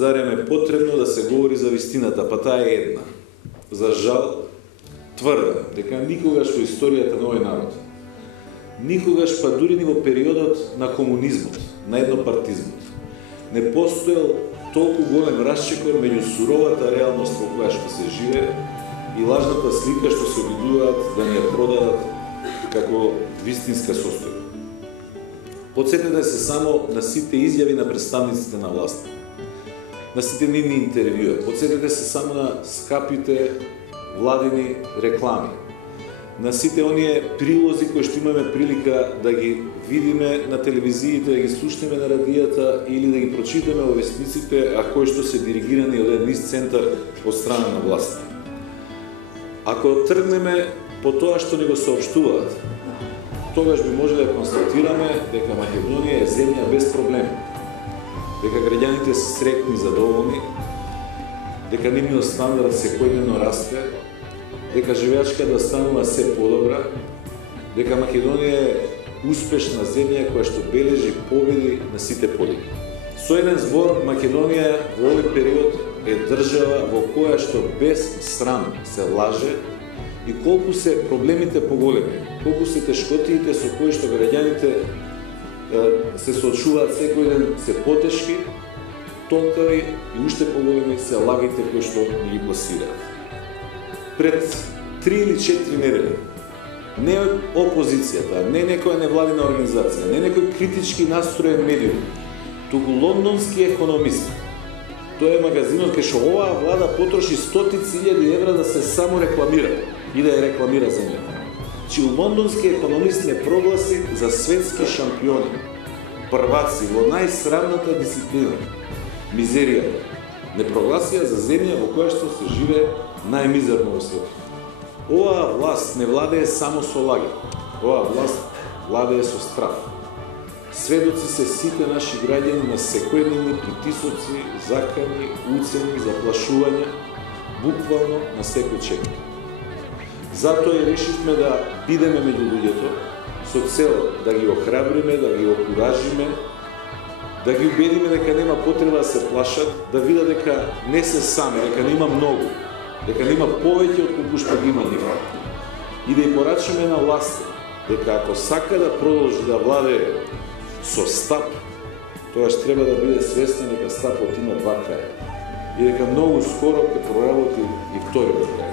зарем е потребно да се говори за вистината, па таа е една. За жал, тврдам дека никогаш во историјата на овој народ, никогаш, па дури ни во периодот на комунизмот, на еднопартизмот, не постоел толку голем расчекор меѓу суровата реалност во која што се живее и лажната слика што се обидуваат да ни ја продадат како вистинска состојба. Подсетете се само на сите изјави на представниците на власт, на сите нивни интервјуа, подсетете се само на скапите владини реклами, на сите оние прилози кои што имаме прилика да ги видиме на телевизиите, да ги слушнеме на радијата или да ги прочитаме во вестниците, а кои што се диригирани од еден центар од страна на власт. Ако тргнеме по тоа што ни го соопштуваат, тогаш би можеле да констатираме дека Македонија е земја без проблем, дека граѓаните се среќни и задоволни, дека нивниот стандард секојдневно расте, дека живеачката станува се подобра, дека Македонија е успешна земја која што бележи победи на сите поли. Со еден збор, Македонија во овој период е држава во која што без срам се лаже и колку се проблемите поголеми, колку се тешкотиите со кои што граѓаните се соочуваат секој ден се потешки, толку и уште поголеми се лагите кои што ни ги пласираат. Пред 3 или 4 недели, не опозицијата, не некоја невладина организација, не некој критички настроен медиум, туку лондонски економист, тоа е магазинот кај што оваа влада потроши стотици илјади евра да се само рекламира и да ја рекламира земјата. Чи лондонски економист не прогласи за светски шампиони, прваци во најсрамната дисциплина, мизеријата, не прогласија за земја во која што се живее најмизерно во светот. Оваа власт не владее само со лаги, оваа власт владее со страх. Сведоци се сите наши граѓани на секојдневни притисоци, закани, уцени, заплашувања, буквално на секој чек. Затоа и решивме да бидеме меѓу луѓето, со цел да ги охрабриме, да ги окуражиме, да ги убедиме дека нема потреба да се плашат, да видат дека не се сами, дека нема многу, дека нема повеќе од колку што ги има нива. И да ја порачаме на власта дека ако сака да продолжи да владее со стап, тоаш треба да биде свесна дека стапот има два краја и дека многу скоро ќе проработи и вториот крај.